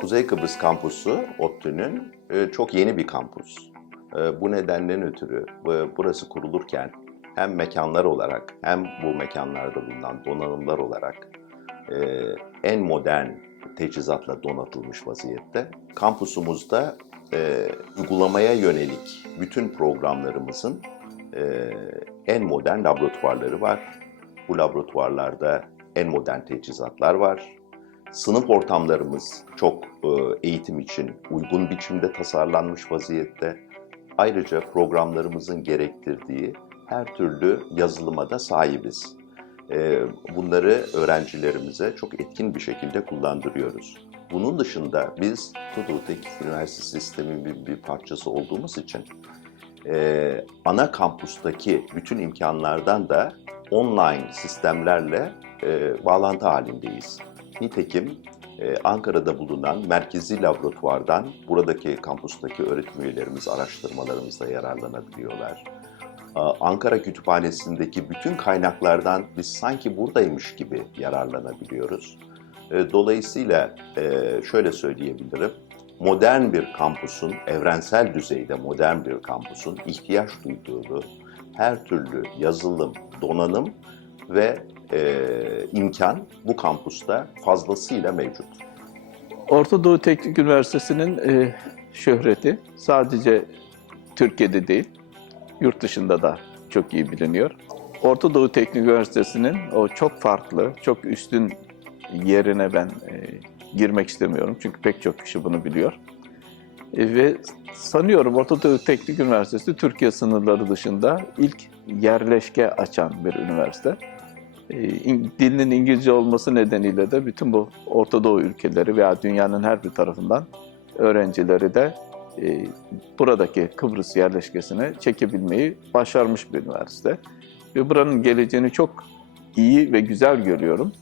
Kuzey Kıbrıs kampüsü ODTÜ'nün e, çok yeni bir kampüs. E, Bu nedenden ötürü e, burası kurulurken hem mekanlar olarak hem bu mekanlarda bulunan donanımlar olarak en modern teçhizatla donatılmış vaziyette. Kampüsümüzde uygulamaya yönelik bütün programlarımızın en modern laboratuvarları var. Bu laboratuvarlarda en modern teçhizatlar var. Sınıf ortamlarımız çok e, eğitim için uygun biçimde tasarlanmış vaziyette. Ayrıca programlarımızın gerektirdiği her türlü yazılıma da sahibiz. E, Bunları öğrencilerimize çok etkin bir şekilde kullandırıyoruz. Bunun dışında biz TUDU Teknik Üniversitesi sisteminin bir, bir parçası olduğumuz için e, ana kampüsteki bütün imkanlardan da online sistemlerle e, bağlantı halindeyiz. Nitekim e, Ankara'da bulunan merkezi laboratuvardan buradaki kampüsteki öğretim üyelerimiz araştırmalarımızda yararlanabiliyorlar. Ankara Kütüphanesi'ndeki bütün kaynaklardan biz sanki buradaymış gibi yararlanabiliyoruz. E, Dolayısıyla e, şöyle söyleyebilirim, modern bir kampüsün, evrensel düzeyde modern bir kampüsün ihtiyaç duyduğu her türlü yazılım, donanım ve e, imkan bu kampüste fazlasıyla mevcut. Orta Doğu Teknik Üniversitesi'nin e, şöhreti sadece Türkiye'de değil, yurt dışında da çok iyi biliniyor. Orta Doğu Teknik Üniversitesi'nin o çok farklı, çok üstün yerine ben e, girmek istemiyorum. Çünkü pek çok kişi bunu biliyor. E, ve sanıyorum Orta Doğu Teknik Üniversitesi Türkiye sınırları dışında ilk yerleşke açan bir üniversite. E, in- dilinin İngilizce olması nedeniyle de bütün bu Orta Doğu ülkeleri veya dünyanın her bir tarafından öğrencileri de e, buradaki Kıbrıs yerleşkesine çekebilmeyi başarmış bir üniversite. Ve buranın geleceğini çok iyi ve güzel görüyorum.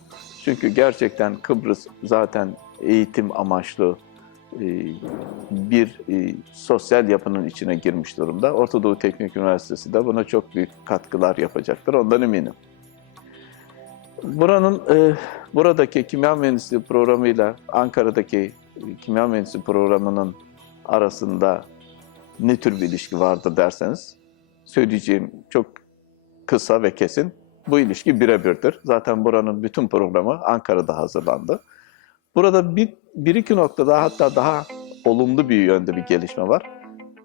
Çünkü gerçekten Kıbrıs zaten eğitim amaçlı bir e, sosyal yapının içine girmiş durumda. Orta Doğu Teknik Üniversitesi de buna çok büyük katkılar yapacaktır. Ondan eminim. Buranın e, buradaki kimya mühendisliği programıyla Ankara'daki e, kimya mühendisliği programının arasında ne tür bir ilişki vardır derseniz söyleyeceğim çok kısa ve kesin. Bu ilişki birebirdir. Zaten buranın bütün programı Ankara'da hazırlandı. Burada bir, bir iki noktada hatta daha olumlu bir yönde bir gelişme var.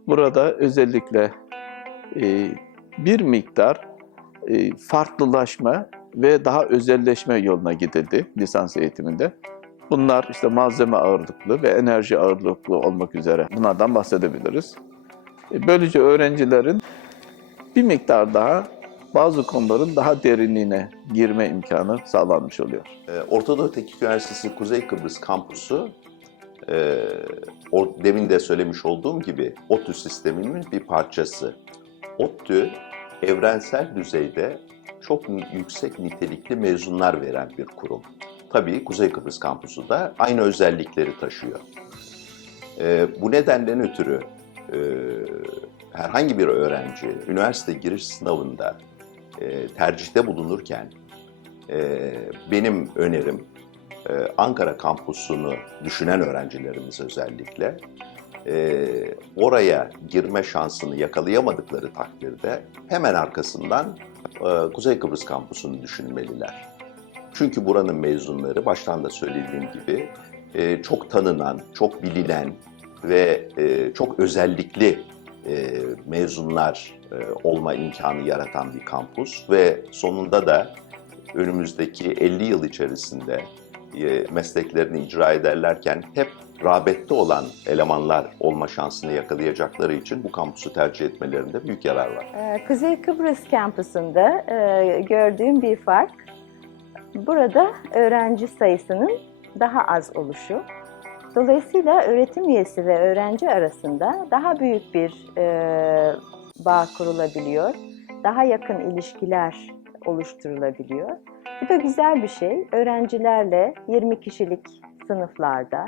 Burada özellikle e, bir miktar e, farklılaşma ve daha özelleşme yoluna gidildi lisans eğitiminde. Bunlar işte malzeme ağırlıklı ve enerji ağırlıklı olmak üzere bunlardan bahsedebiliriz. E, Böylece öğrencilerin bir miktar daha bazı konuların daha derinliğine girme imkanı sağlanmış oluyor. E, Orta Doğu Teknik Üniversitesi Kuzey Kıbrıs Kampüsü e, o, demin de söylemiş olduğum gibi ODTÜ sisteminin bir parçası. ODTÜ evrensel düzeyde çok yüksek nitelikli mezunlar veren bir kurum. Tabii Kuzey Kıbrıs Kampüsü de aynı özellikleri taşıyor. E, bu nedenden ötürü e, herhangi bir öğrenci üniversite giriş sınavında e, tercihte bulunurken e, benim önerim e, Ankara kampüsünü düşünen öğrencilerimiz özellikle oraya girme şansını yakalayamadıkları takdirde hemen arkasından Kuzey Kıbrıs kampüsünü düşünmeliler. Çünkü buranın mezunları baştan da söylediğim gibi çok tanınan, çok bilinen ve çok özellikli e, mezunlar e, olma imkanı yaratan bir kampüs ve sonunda da önümüzdeki 50 yıl içerisinde e, mesleklerini icra ederlerken hep rağbette olan elemanlar olma şansını yakalayacakları için bu kampüsü tercih etmelerinde büyük yarar var. Kuzey Kıbrıs kampüsünde gördüğüm bir fark, burada öğrenci sayısının daha az oluşu. Dolayısıyla öğretim üyesi ve öğrenci arasında daha büyük bir e, bağ kurulabiliyor, daha yakın ilişkiler oluşturulabiliyor. Bu da güzel bir şey. Öğrencilerle 20 kişilik sınıflarda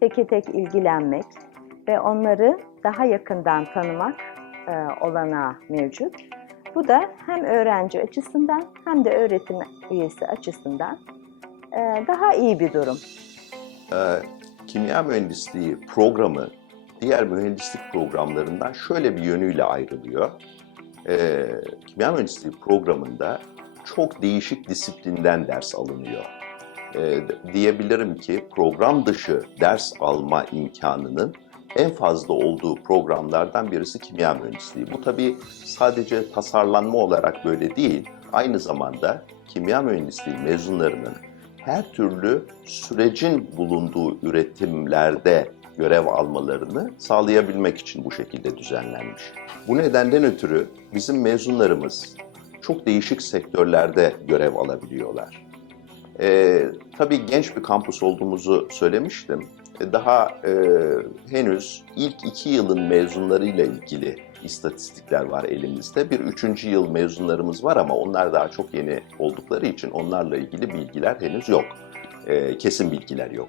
teke tek ilgilenmek ve onları daha yakından tanımak e, olanağı mevcut. Bu da hem öğrenci açısından hem de öğretim üyesi açısından e, daha iyi bir durum. Ee, kimya mühendisliği programı diğer mühendislik programlarından şöyle bir yönüyle ayrılıyor. Ee, kimya mühendisliği programında çok değişik disiplinden ders alınıyor. Ee, diyebilirim ki program dışı ders alma imkanının en fazla olduğu programlardan birisi kimya mühendisliği. Bu tabii sadece tasarlanma olarak böyle değil, aynı zamanda kimya mühendisliği mezunlarının her türlü sürecin bulunduğu üretimlerde görev almalarını sağlayabilmek için bu şekilde düzenlenmiş. Bu nedenden ötürü bizim mezunlarımız çok değişik sektörlerde görev alabiliyorlar. Ee, tabii genç bir kampüs olduğumuzu söylemiştim. Ee, Daha e, henüz ilk iki yılın mezunlarıyla ilgili istatistikler var elimizde. Bir üçüncü yıl mezunlarımız var ama onlar daha çok yeni oldukları için onlarla ilgili bilgiler henüz yok. Ee, kesin bilgiler yok.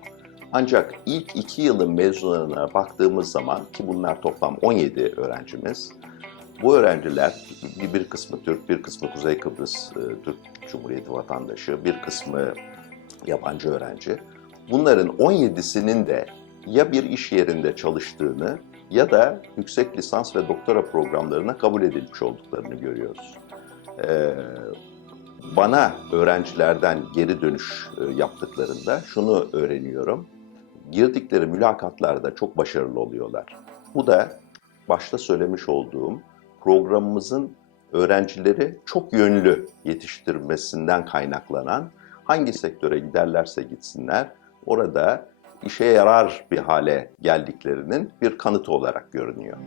Ancak ilk iki yılın mezunlarına baktığımız zaman ki bunlar toplam 17 öğrencimiz, bu öğrenciler bir, bir kısmı Türk, bir kısmı Kuzey Kıbrıs e, Türk Cumhuriyeti vatandaşı, bir kısmı yabancı öğrenci. Bunların 17'sinin de ya bir iş yerinde çalıştığını ya da yüksek lisans ve doktora programlarına kabul edilmiş olduklarını görüyoruz. Ee, bana öğrencilerden geri dönüş e, yaptıklarında şunu öğreniyorum. Girdikleri mülakatlarda çok başarılı oluyorlar. Bu da başta söylemiş olduğum programımızın öğrencileri çok yönlü yetiştirmesinden kaynaklanan hangi sektöre giderlerse gitsinler orada işe yarar bir hale geldiklerinin bir kanıtı olarak görünüyor.